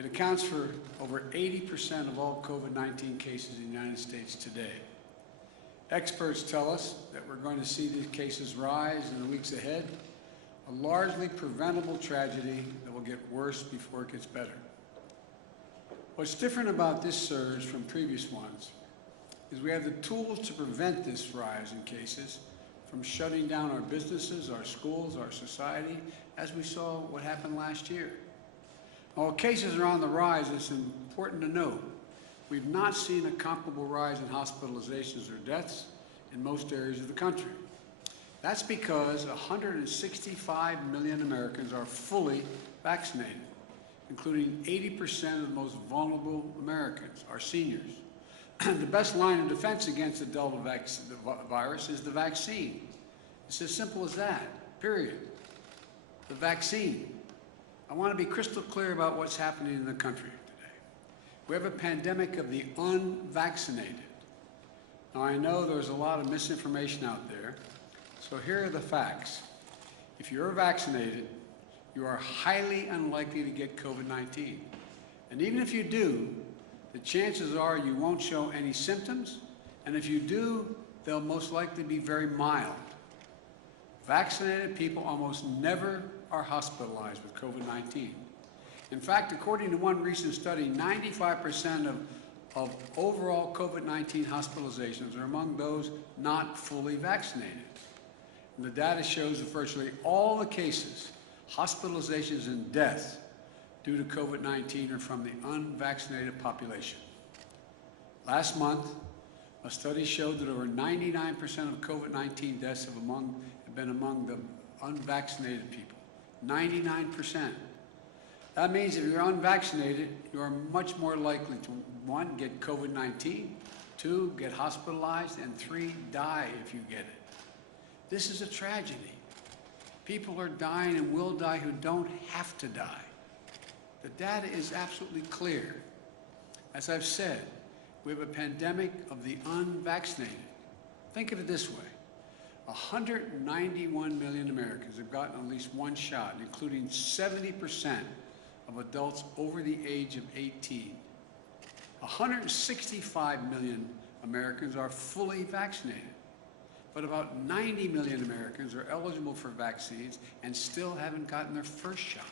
It accounts for over 80% of all COVID-19 cases in the United States today. Experts tell us that we're going to see these cases rise in the weeks ahead, a largely preventable tragedy that will get worse before it gets better. What's different about this surge from previous ones is we have the tools to prevent this rise in cases from shutting down our businesses, our schools, our society, as we saw what happened last year. While cases are on the rise, it's important to note we've not seen a comparable rise in hospitalizations or deaths in most areas of the country. That's because 165 million Americans are fully vaccinated, including 80% of the most vulnerable Americans, our seniors. The best line of defense against the Delta virus is the vaccine. It's as simple as that, period. The vaccine. I want to be crystal clear about what's happening in the country today. We have a pandemic of the unvaccinated. Now, I know there's a lot of misinformation out there, so here are the facts. If you're vaccinated, you are highly unlikely to get COVID-19. And even if you do, the chances are you won't show any symptoms, and if you do, they'll most likely be very mild. Vaccinated people almost never are hospitalized with COVID-19. In fact, according to one recent study, 95% of overall COVID-19 hospitalizations are among those not fully vaccinated. And the data shows that virtually all the cases, hospitalizations and deaths due to COVID-19 are from the unvaccinated population. Last month, a study showed that over 99% of COVID-19 deaths have been among the unvaccinated people. 99%. That means if you're unvaccinated, you are much more likely to, 1, get COVID-19, 2, get hospitalized, and 3, die if you get it. This is a tragedy. People are dying and will die who don't have to die. The data is absolutely clear. As I've said, we have a pandemic of the unvaccinated. Think of it this way. 191 million Americans have gotten at least one shot, including 70% of adults over the age of 18. 165 million Americans are fully vaccinated, but about 90 million Americans are eligible for vaccines and still haven't gotten their first shot.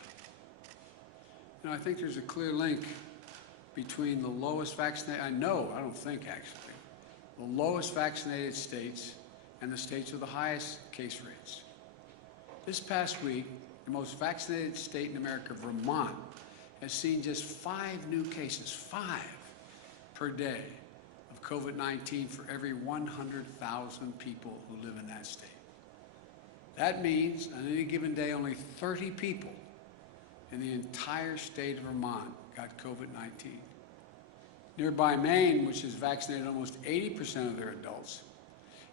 I think there's a clear link between the lowest vaccinated, I don't think actually, the lowest vaccinated states and the states with the highest case rates. This past week, the most vaccinated state in America, Vermont, has seen just 5 new cases, 5 per day of COVID-19 for every 100,000 people who live in that state. That means on any given day, only 30 people in the entire state of Vermont got COVID-19. Nearby Maine, which has vaccinated almost 80% of their adults,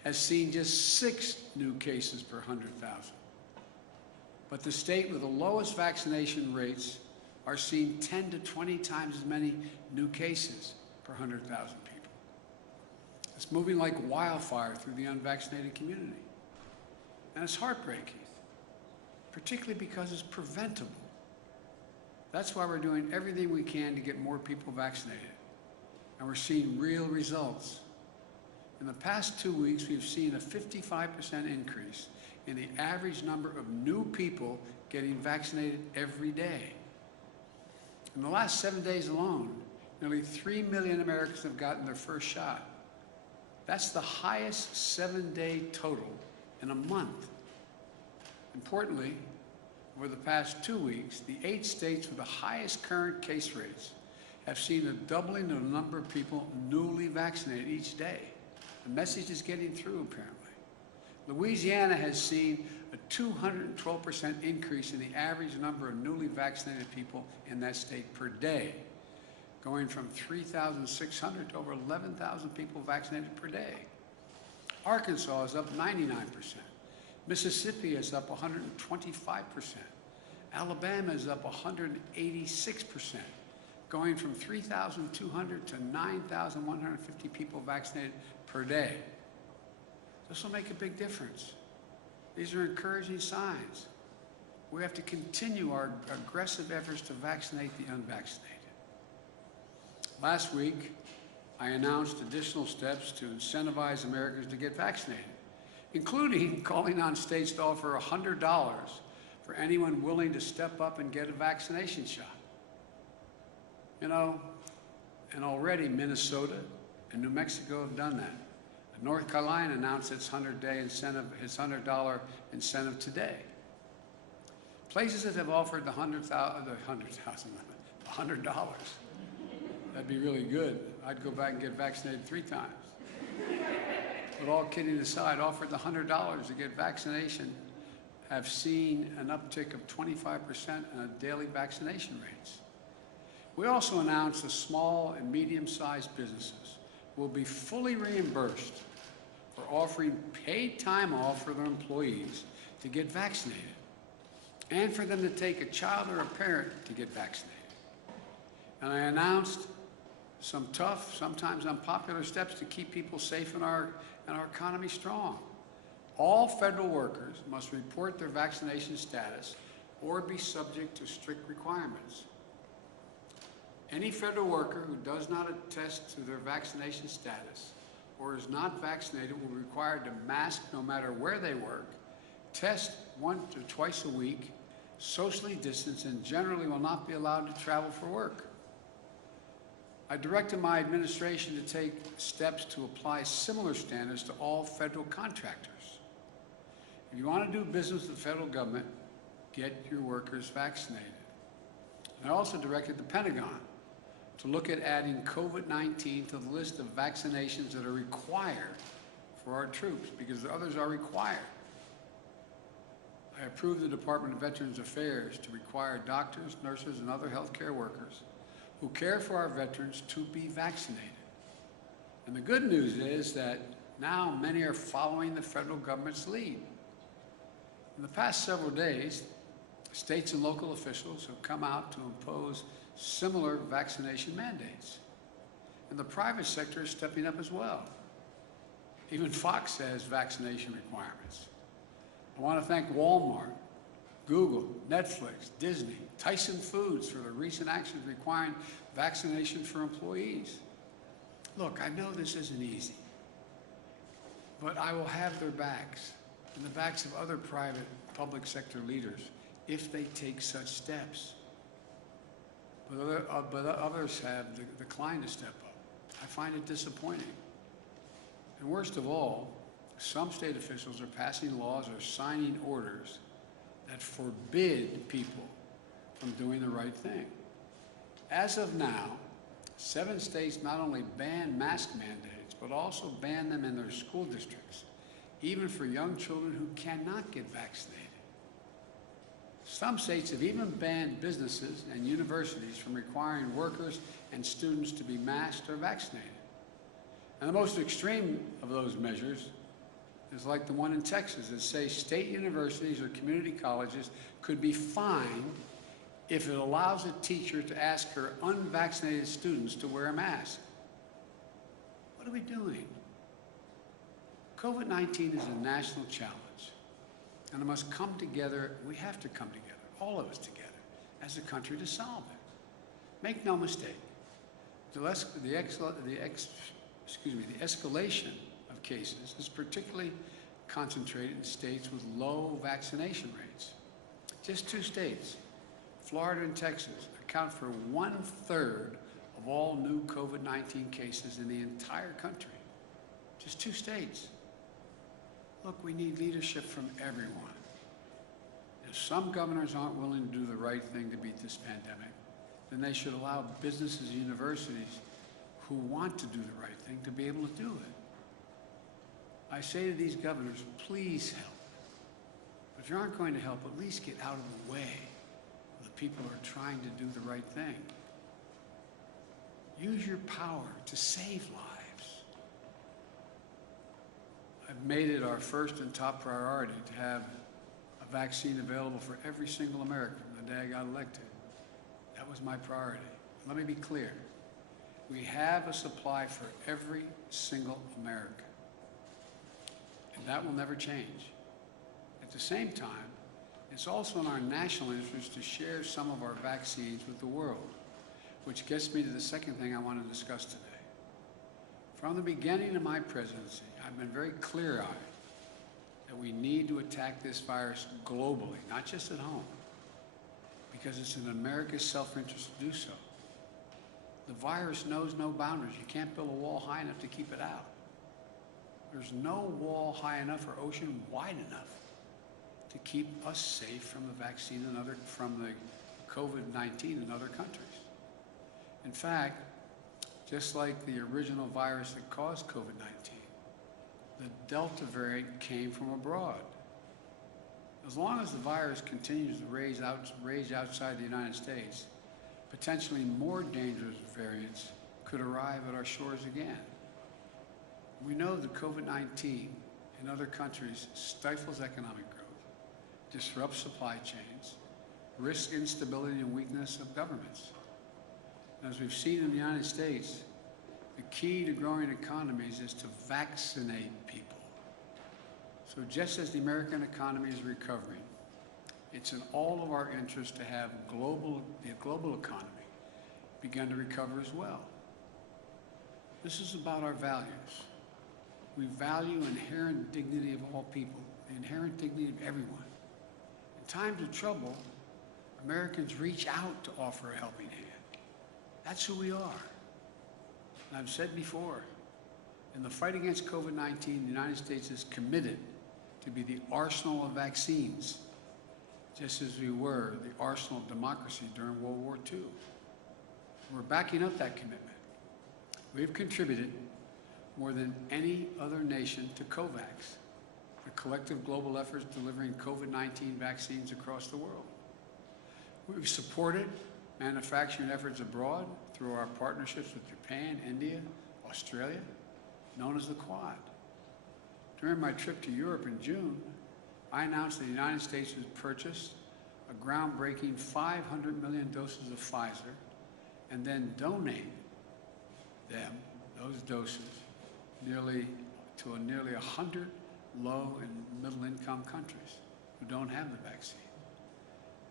has seen just 6 new cases per 100,000. But the state with the lowest vaccination rates are seeing 10 to 20 times as many new cases per 100,000 people. It's moving like wildfire through the unvaccinated community. And it's heartbreaking, particularly because it's preventable. That's why we're doing everything we can to get more people vaccinated. And we're seeing real results. In the past 2 weeks, we've seen a 55% increase in the average number of new people getting vaccinated every day. In the last 7 days alone, nearly 3 million Americans have gotten their first shot. That's the highest 7-day total in a month. Importantly, over the past 2 weeks, the 8 states with the highest current case rates have seen a doubling of the number of people newly vaccinated each day. The message is getting through, apparently. Louisiana has seen a 212% increase in the average number of newly vaccinated people in that state per day, going from 3,600 to over 11,000 people vaccinated per day. Arkansas is up 99%. Mississippi is up 125%. Alabama is up 186%, going from 3,200 to 9,150 people vaccinated per day. This will make a big difference. These are encouraging signs. We have to continue our aggressive efforts to vaccinate the unvaccinated. Last week, I announced additional steps to incentivize Americans to get vaccinated, including calling on states to offer $100 for anyone willing to step up and get a vaccination shot. You know, and already Minnesota and New Mexico have done that. North Carolina announced its $100 incentive today. Places that have offered the $100. That'd be really good. I'd go back and get vaccinated 3 times. But all kidding aside, offered the $100 to get vaccination have seen an uptick of 25% in daily vaccination rates. We also announced that small and medium-sized businesses will be fully reimbursed for offering paid time off for their employees to get vaccinated, and for them to take a child or a parent to get vaccinated. And I announced some tough, sometimes unpopular steps to keep people safe and our economy strong. All federal workers must report their vaccination status or be subject to strict requirements. Any federal worker who does not attest to their vaccination status or is not vaccinated will be required to mask no matter where they work, test 1 to 2 a week, socially distance, and generally will not be allowed to travel for work. I directed my administration to take steps to apply similar standards to all federal contractors. If you want to do business with the federal government, get your workers vaccinated. I also directed the Pentagon to look at adding COVID-19 to the list of vaccinations that are required for our troops, because the others are required. I approved the Department of Veterans Affairs to require doctors, nurses, and other healthcare workers who care for our veterans to be vaccinated. And the good news is that now many are following the federal government's lead. In the past several days, states and local officials have come out to impose similar vaccination mandates. And the private sector is stepping up as well. Even Fox has vaccination requirements. I want to thank Walmart, Google, Netflix, Disney, Tyson Foods for their recent actions requiring vaccination for employees. Look, I know this isn't easy, but I will have their backs and the backs of other private public sector leaders if they take such steps. But others have declined to step up. I find it disappointing. And worst of all, some state officials are passing laws or signing orders that forbid people from doing the right thing. As of now, 7 states not only ban mask mandates, but also ban them in their school districts, even for young children who cannot get vaccinated. Some states have even banned businesses and universities from requiring workers and students to be masked or vaccinated. And the most extreme of those measures is like the one in Texas that says state universities or community colleges could be fined if it allows a teacher to ask her unvaccinated students to wear a mask. What are we doing? COVID-19 is a national challenge, and it must come together. We have to come together, all of us together, as a country to solve it. Make no mistake, the escalation of cases is particularly concentrated in states with low vaccination rates. Just 2 states, Florida and Texas, account for 1/3 of all new COVID-19 cases in the entire country. Just 2 states. Look, we need leadership from everyone. If some governors aren't willing to do the right thing to beat this pandemic, then they should allow businesses and universities who want to do the right thing to be able to do it. I say to these governors, please help. But if you aren't going to help, at least get out of the way of the people who are trying to do the right thing. Use your power to save lives. I've made it our first and top priority to have a vaccine available for every single American from the day I got elected. That was my priority. Let me be clear. We have a supply for every single American. And that will never change. At the same time, it's also in our national interest to share some of our vaccines with the world. which gets me to the second thing I want to discuss today. From the beginning of my presidency, I've been very clear-eyed that we need to attack this virus globally, not just at home, because it's in America's self-interest to do so. The virus knows no boundaries. You can't build a wall high enough to keep it out. There's no wall high enough or ocean wide enough to keep us safe from the vaccine and from the COVID-19 in other countries. In fact, just like the original virus that caused COVID-19, the Delta variant came from abroad. As long as the virus continues to rage outside the United States, potentially more dangerous variants could arrive at our shores again. We know that COVID-19 in other countries stifles economic growth, disrupts supply chains, risks instability and weakness of governments. And as we've seen in the United States, the key to growing economies is to vaccinate people. So just as the American economy is recovering, it's in all of our interest to have the global economy begin to recover as well. This is about our values. We value inherent dignity of all people, the inherent dignity of everyone. In times of trouble, Americans reach out to offer a helping hand. That's who we are. And I've said before, in the fight against COVID-19, the United States is committed to be the arsenal of vaccines, just as we were the arsenal of democracy during World War II. We're backing up that commitment. We've contributed more than any other nation to COVAX, the collective global efforts delivering COVID-19 vaccines across the world. We've supported manufacturing efforts abroad through our partnerships with Japan, India, Australia, known as the Quad. During my trip to Europe in June, I announced that the United States has purchased a groundbreaking 500 million doses of Pfizer and then donate those doses, to nearly 100 low and middle-income countries who don't have the vaccine.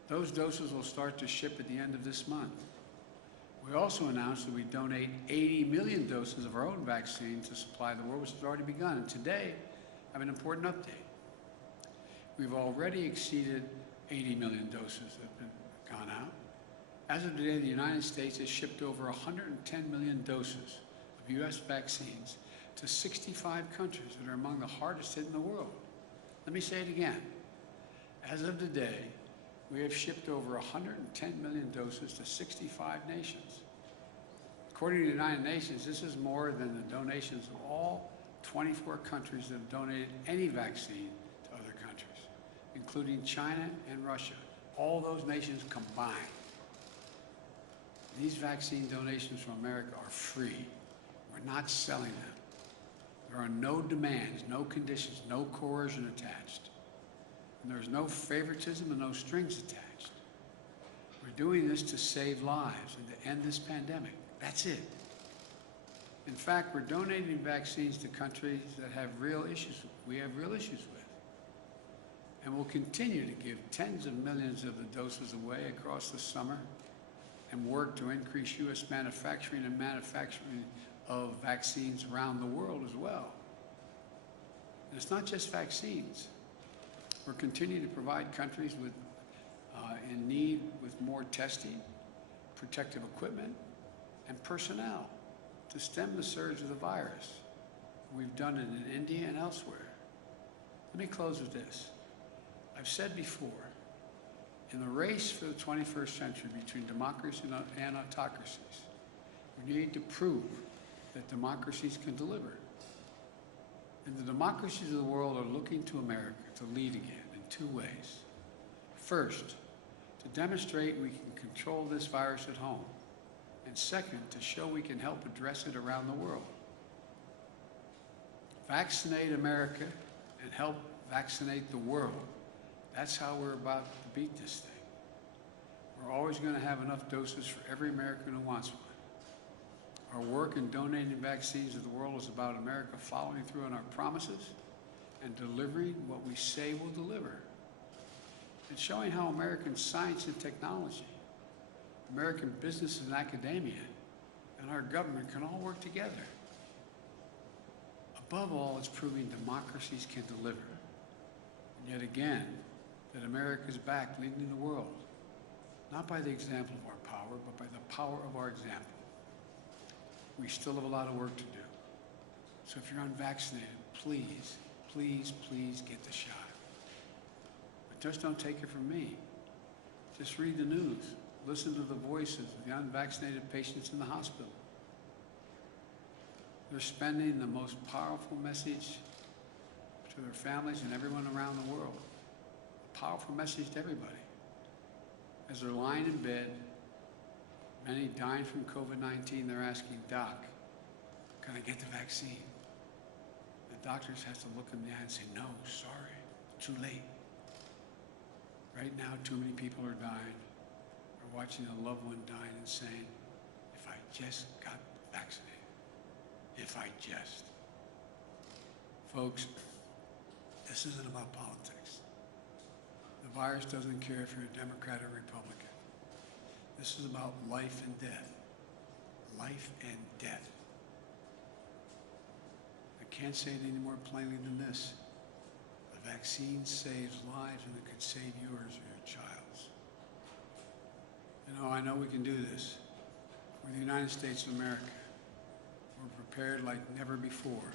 Those doses will start to ship at the end of this month. We also announced that we donate 80 million doses of our own vaccine to supply the world, which has already begun. And today, I have an important update. We've already exceeded 80 million doses that have gone out. As of today, the United States has shipped over 110 million doses of U.S. vaccines to 65 countries that are among the hardest hit in the world. Let me say it again. As of today, we have shipped over 110 million doses to 65 nations. According to the United Nations, this is more than the donations of all 24 countries that have donated any vaccine to other countries, including China and Russia, all those nations combined. These vaccine donations from America are free. We're not selling them. There are no demands, no conditions, no coercion attached. And there's no favoritism and no strings attached. We're doing this to save lives and to end this pandemic. That's it. In fact, we're donating vaccines to countries that have real issues we have real issues with. And we'll continue to give tens of millions of the doses away across the summer and work to increase U.S. manufacturing of vaccines around the world as well. And it's not just vaccines. We're continuing to provide countries in need with more testing, protective equipment, and personnel to stem the surge of the virus. We've done it in India and elsewhere. Let me close with this. I've said before, in the race for the 21st century between democracy and autocracies, we need to prove that democracies can deliver. And the democracies of the world are looking to America to lead again in two ways. First, to demonstrate we can control this virus at home. And second, to show we can help address it around the world. Vaccinate America and help vaccinate the world. That's how we're about to beat this thing. We're always going to have enough doses for every American who wants one. Our work in donating vaccines to the world is about America following through on our promises and delivering what we say we'll deliver. And showing how American science and technology American business and academia, and our government can all work together. Above all, it's proving democracies can deliver. And yet again, that America is back leading the world, not by the example of our power, but by the power of our example. We still have a lot of work to do. So if you're unvaccinated, please, please, please get the shot. But just don't take it from me. Just read the news. Listen to the voices of the unvaccinated patients in the hospital. They're spending the most powerful message to their families and everyone around the world. A powerful message to everybody. As they're lying in bed, many dying from COVID-19, they're asking, Doc, can I get the vaccine? The doctors have to look in the eye and say, no, sorry, too late. Right now, too many people are dying. We're watching a loved one dying and saying, if I just got vaccinated, if I just. Folks, this isn't about politics. The virus doesn't care if you're a Democrat or Republican. This is about life and death. Life and death. I can't say it any more plainly than this. A vaccine saves lives, and it could save yours or your child's. You know, I know we can do this. We're the United States of America. We're prepared like never before.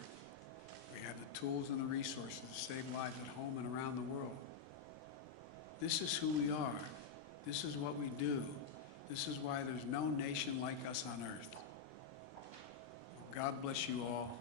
We have the tools and the resources to save lives at home and around the world. This is who we are. This is what we do. This is why there's no nation like us on earth. God bless you all,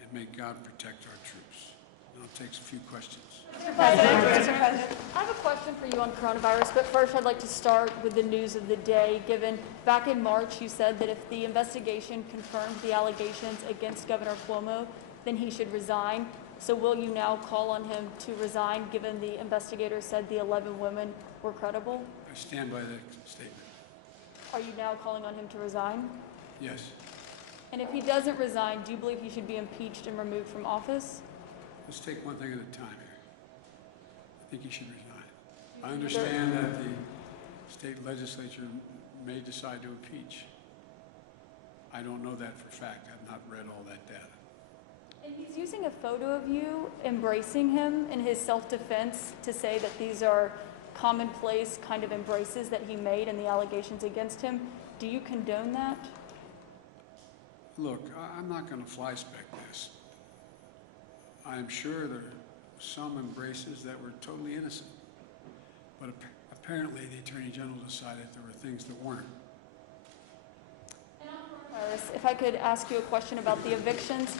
and may God protect our troops. Now I'll take a few questions. Mr. President, I have a question for you on coronavirus, but first I'd like to start with the news of the day, given back in March you said that if the investigation confirmed the allegations against Governor Cuomo, then he should resign. So will you now call on him to resign, given the investigators said the 11 women were credible? I stand by that statement. Are you now calling on him to resign? Yes. And if he doesn't resign, do you believe he should be impeached and removed from office? Let's take one thing at a time here. I think he should resign. I understand that the state legislature may decide to impeach. I don't know that for a fact. I've not read all that data. And he's using a photo of you embracing him in his self-defense to say that these are commonplace kind of embraces that he made and the allegations against him. Do you condone that? Look, I'm not going to fly-spec this. I'm sure there are some embraces that were totally innocent. But apparently the Attorney General decided there were things that weren't. And on coronavirus, if I could ask you a question about the evictions.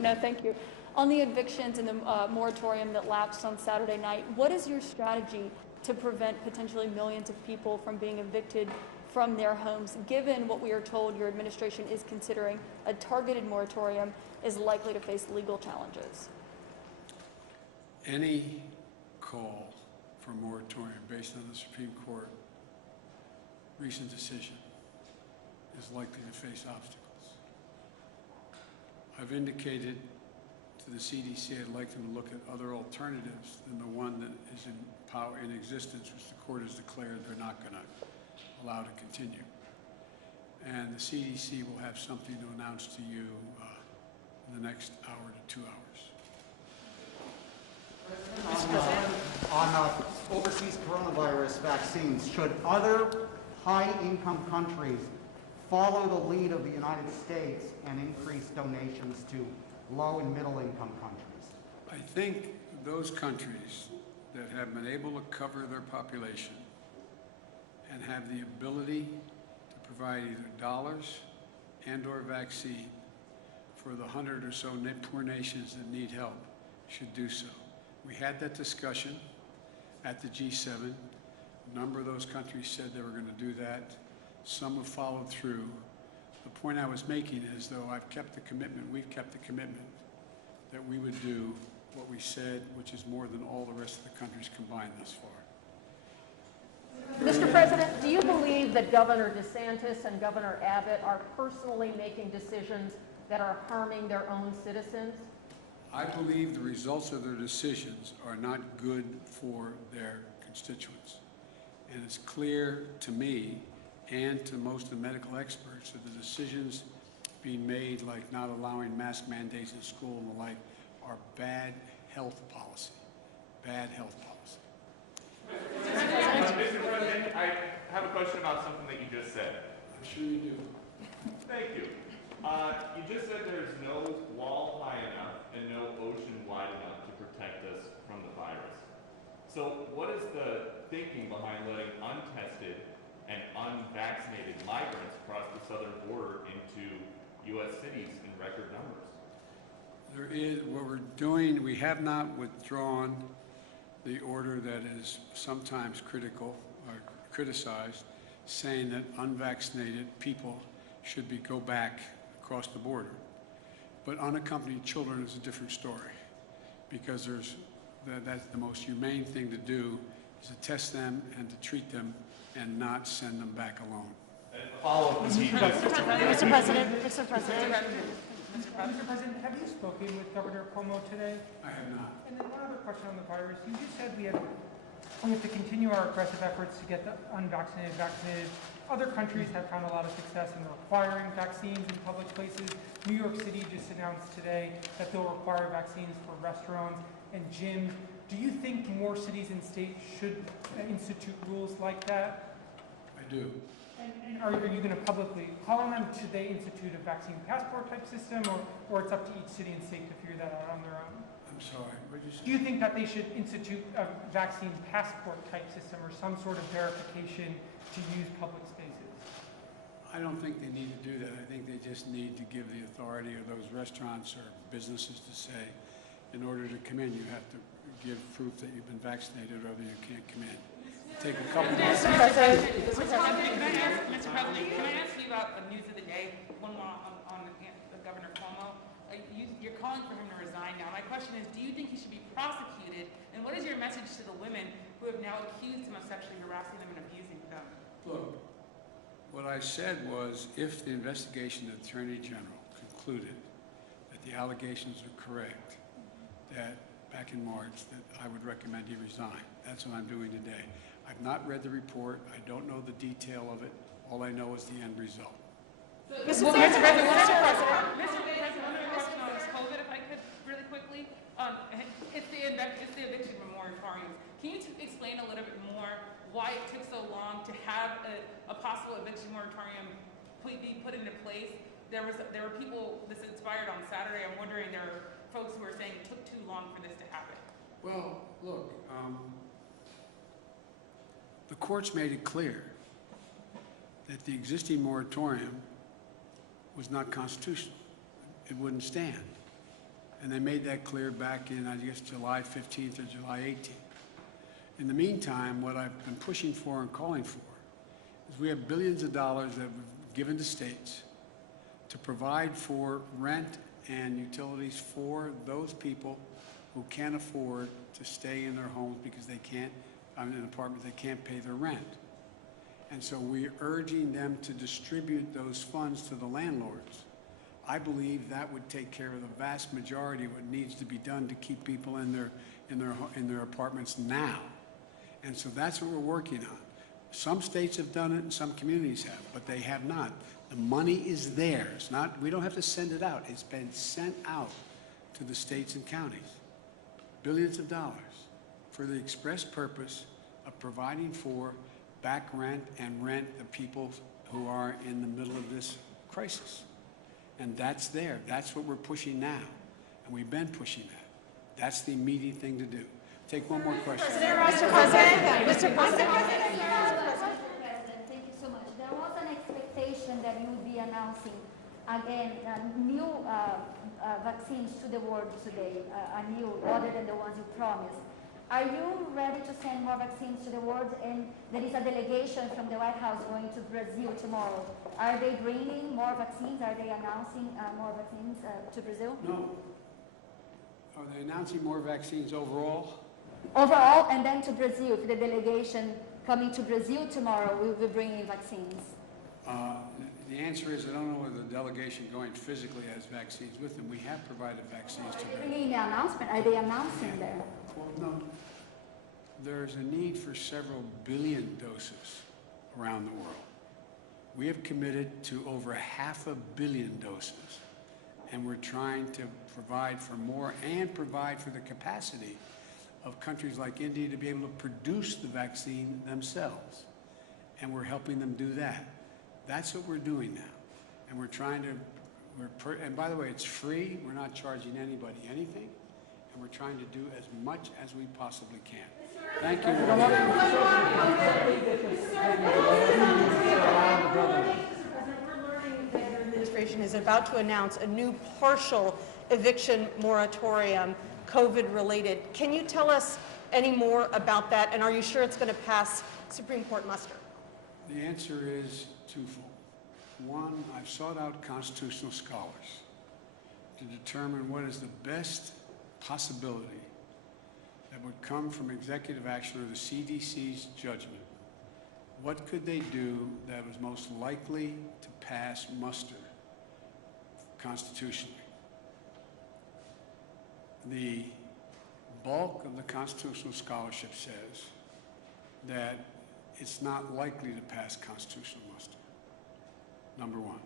No, thank you. On the evictions and the moratorium that lapsed on Saturday night, what is your strategy to prevent potentially millions of people from being evicted from their homes, given what we are told your administration is considering a targeted moratorium is likely to face legal challenges? Any call for a moratorium based on the Supreme Court recent decision is likely to face obstacles. I've indicated to the CDC I'd like them to look at other alternatives than the one that is in power in existence, which the court has declared they're not going to allow to continue. And the CDC will have something to announce to you in the next hour to 2 hours. On overseas coronavirus vaccines, should other high-income countries follow the lead of the United States and increase donations to low and middle-income countries? I think those countries that have been able to cover their population and have the ability to provide either dollars and or vaccine for the 100 or so poor nations that need help should do so. We had that discussion at the G7. A number of those countries said they were going to do that. Some have followed through. The point I was making is, though, I've kept the commitment, we've kept the commitment that we would do what we said, which is more than all the rest of the countries combined thus far. Mr. President, do you believe that Governor DeSantis and Governor Abbott are personally making decisions that are harming their own citizens? I believe the results of their decisions are not good for their constituents. And it's clear to me and to most of the medical experts that the decisions being made, like not allowing mask mandates in school and the like, are bad health policy. Bad health policy. Mr. President, I have a question about something that you just said. I'm sure you do. Thank you. You just said there's no wall high enough and no ocean wide enough to protect us from the virus. So what is the thinking behind letting untested and unvaccinated migrants cross the southern border into U.S. cities in record numbers? There is, what we're doing, we have not withdrawn the order that is sometimes critical or criticized, saying that unvaccinated people should go back across the border. But unaccompanied children is a different story, because that's the most humane thing to do, is to test them and to treat them and not send them back alone. Mr. President. Mr. President, have you spoken with Governor Cuomo today? I have not. And then one other question on the virus. You just said we have to continue our aggressive efforts to get the unvaccinated vaccinated. Other countries have found a lot of success in requiring vaccines in public places. New York City just announced today that they'll require vaccines for restaurants and gyms. Do you think more cities and states should institute rules like that? I do. And are you going to publicly call on them? Should they institute a vaccine passport type system, or it's up to each city and state to figure that out on their own? I'm sorry, what did you say? Do you think that they should institute a vaccine passport type system or some sort of verification to use public spaces? I don't think they need to do that. I think they just need to give the authority of those restaurants or businesses to say, in order to come in, you have to give proof that you've been vaccinated or that you can't come in. Take a couple months. Mr. President, can I ask you about the news of the day, one more on Governor Cuomo? You're calling for him to resign now. My question is, do you think he should be prosecuted? And what is your message to the women who have now accused him of sexually harassing them and abusing them? Look, what I said was, if the investigation of the Attorney General concluded that the allegations are correct, that back in March, that I would recommend he resign. That's what I'm doing today. I've not read the report. I don't know the detail of it. All I know is the end result. Mr. President, one other question on this COVID, if I could, really quickly. It's the eviction moratorium. Can you explain a little bit more why it took so long to have a possible eviction moratorium be put into place? There were people, this inspired on Saturday. I'm wondering, there are folks who are saying it took too long for this to happen. Well, look, the courts made it clear that the existing moratorium was not constitutional. It wouldn't stand. And they made that clear back in, I guess, July 15th or July 18th. In the meantime, what I've been pushing for and calling for is we have billions of dollars that we've given to states to provide for rent and utilities for those people who can't afford to stay in their homes because they can't, in an apartment, they can't pay their rent. And so we're urging them to distribute those funds to the landlords. I believe that would take care of the vast majority of what needs to be done to keep people in their apartments now. And so that's what we're working on. Some states have done it and some communities have, but they have not. The money is there. It's not, we don't have to send it out. It's been sent out to the states and counties. Billions of dollars for the express purpose of providing for back rent and rent the people who are in the middle of this crisis. And that's there. That's what we're pushing now. And we've been pushing that. That's the immediate thing to do. Take one more question. Mr. President. Mr. President, thank you so much. There was an expectation that you would be announcing again new vaccines to the world today, other than the ones you promised. Are you ready to send more vaccines to the world? And there is a delegation from the White House going to Brazil tomorrow. Are they bringing more vaccines? Are they announcing more vaccines to Brazil? No. Are they announcing more vaccines overall? Overall, and then to Brazil, for the delegation coming to Brazil tomorrow, we will be bringing vaccines. The answer is I don't know whether the delegation going physically has vaccines with them. We have provided vaccines to Are they them. bringing the announcement? Are they announcing there? Well, no. there's a need for several billion doses around the world. We have committed to over 500 million doses, and we're trying to provide for more and provide for the capacity of countries like India to be able to produce the vaccine themselves. And we're helping them do that. That's what we're doing now. And we're trying to, and by the way, it's free. We're not charging anybody anything. And we're trying to do as much as we possibly can. Thank you. We're learning that your administration is about to announce a new partial eviction moratorium, COVID-related. Can you tell us any more about that, and are you sure it's going to pass Supreme Court muster? The answer is twofold. One, I've sought out constitutional scholars to determine what is the best possibility that would come from executive action or the CDC's judgment. What could they do that was most likely to pass muster constitutionally? The bulk of the constitutional scholarship says that it's not likely to pass constitutional muster, number one.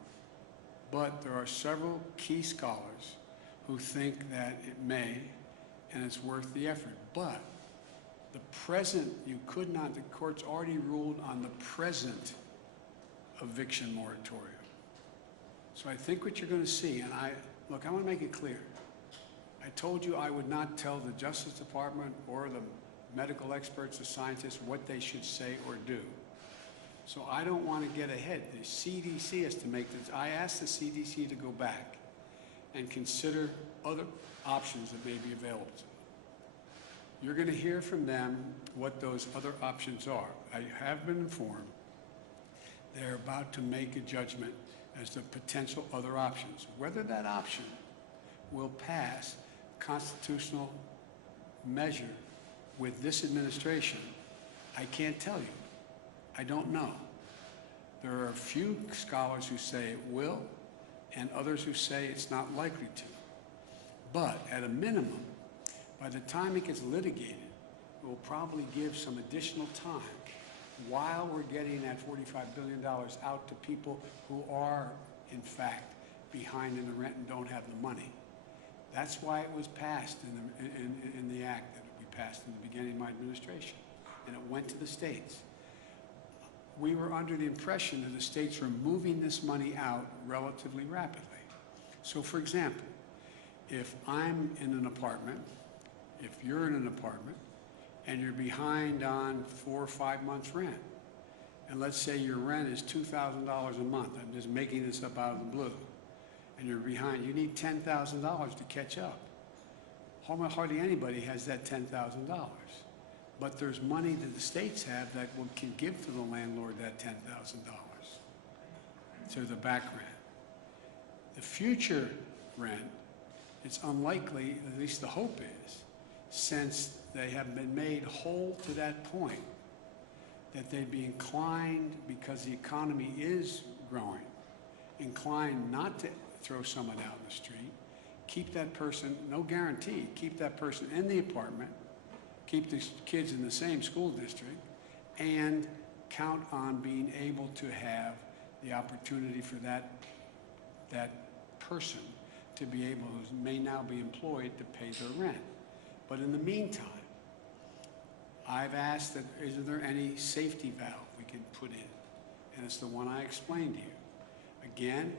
But there are several key scholars who think that it may, and it's worth the effort. But the present, you could not, the court's already ruled on the present eviction moratorium. So I think what you're going to see, and I want to make it clear. I told you I would not tell the Justice Department or the medical experts, the scientists, what they should say or do. So I don't want to get ahead. The CDC has to make this. I asked the CDC to go back and consider other options that may be available to them. You're going to hear from them what those other options are. I have been informed they're about to make a judgment as to potential other options. Whether that option will pass constitutional measure with this administration, I can't tell you. I don't know. There are a few scholars who say it will, and others who say it's not likely to. But at a minimum, by the time it gets litigated, it will probably give some additional time while we're getting that $45 billion out to people who are, in fact, behind in the rent and don't have the money. That's why it was passed in the act that we passed in the beginning of my administration, and it went to the states. We were under the impression that the states were moving this money out relatively rapidly. So, for example, if I'm in an apartment, if you're in an apartment, and you're behind on 4 or 5 months rent, and let's say your rent is $2,000 a month, I'm just making this up out of the blue, and you're behind, you need $10,000 to catch up. Hardly anybody has that $10,000. But there's money that the states have that can give to the landlord that $10,000 to the back rent. The future rent, it's unlikely, at least the hope is, since they have been made whole to that point, that they'd be inclined, because the economy is growing, inclined not to throw someone out in the street, keep that person, no guarantee, keep that person in the apartment, keep the kids in the same school district, and count on being able to have the opportunity for that person to be able, who may now be employed, to pay their rent. But in the meantime, I've asked that, is there any safety valve we can put in? And it's the one I explained to you. Again,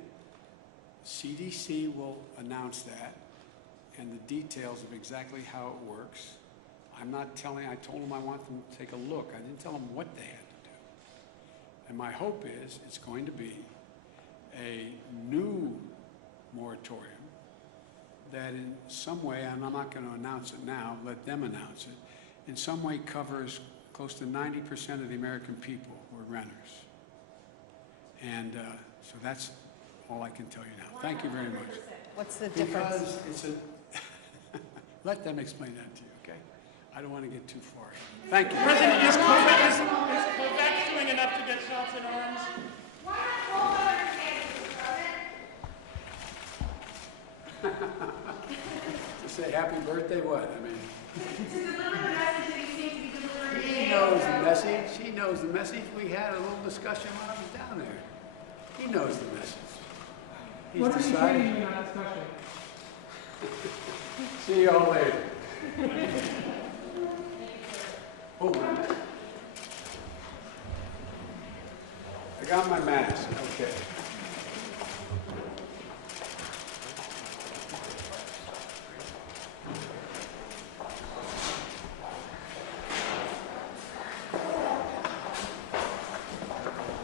CDC will announce that and the details of exactly how it works. I'm not telling, I told them I want them to take a look. I didn't tell them what they had to do. And my hope is it's going to be a new moratorium that in some way, and I'm not going to announce it now, let them announce it, in some way covers close to 90% of the American people who are renters. And so that's all I can tell you now. Thank you very much. What's the difference? Because it's a, let them explain that to you, okay? I don't want to get too far. Thank you. President, is COVAX doing enough to get shots in arms? Why not hold other candidates, President? Say happy birthday, what? I mean, To deliver the message that you seem to be delivering he today. knows the message. He knows the message. We had a little discussion when I was down there. He knows the message. He's What are you decided. training me on that special? See y'all later. Oh, wait a minute. I got my mask. Okay.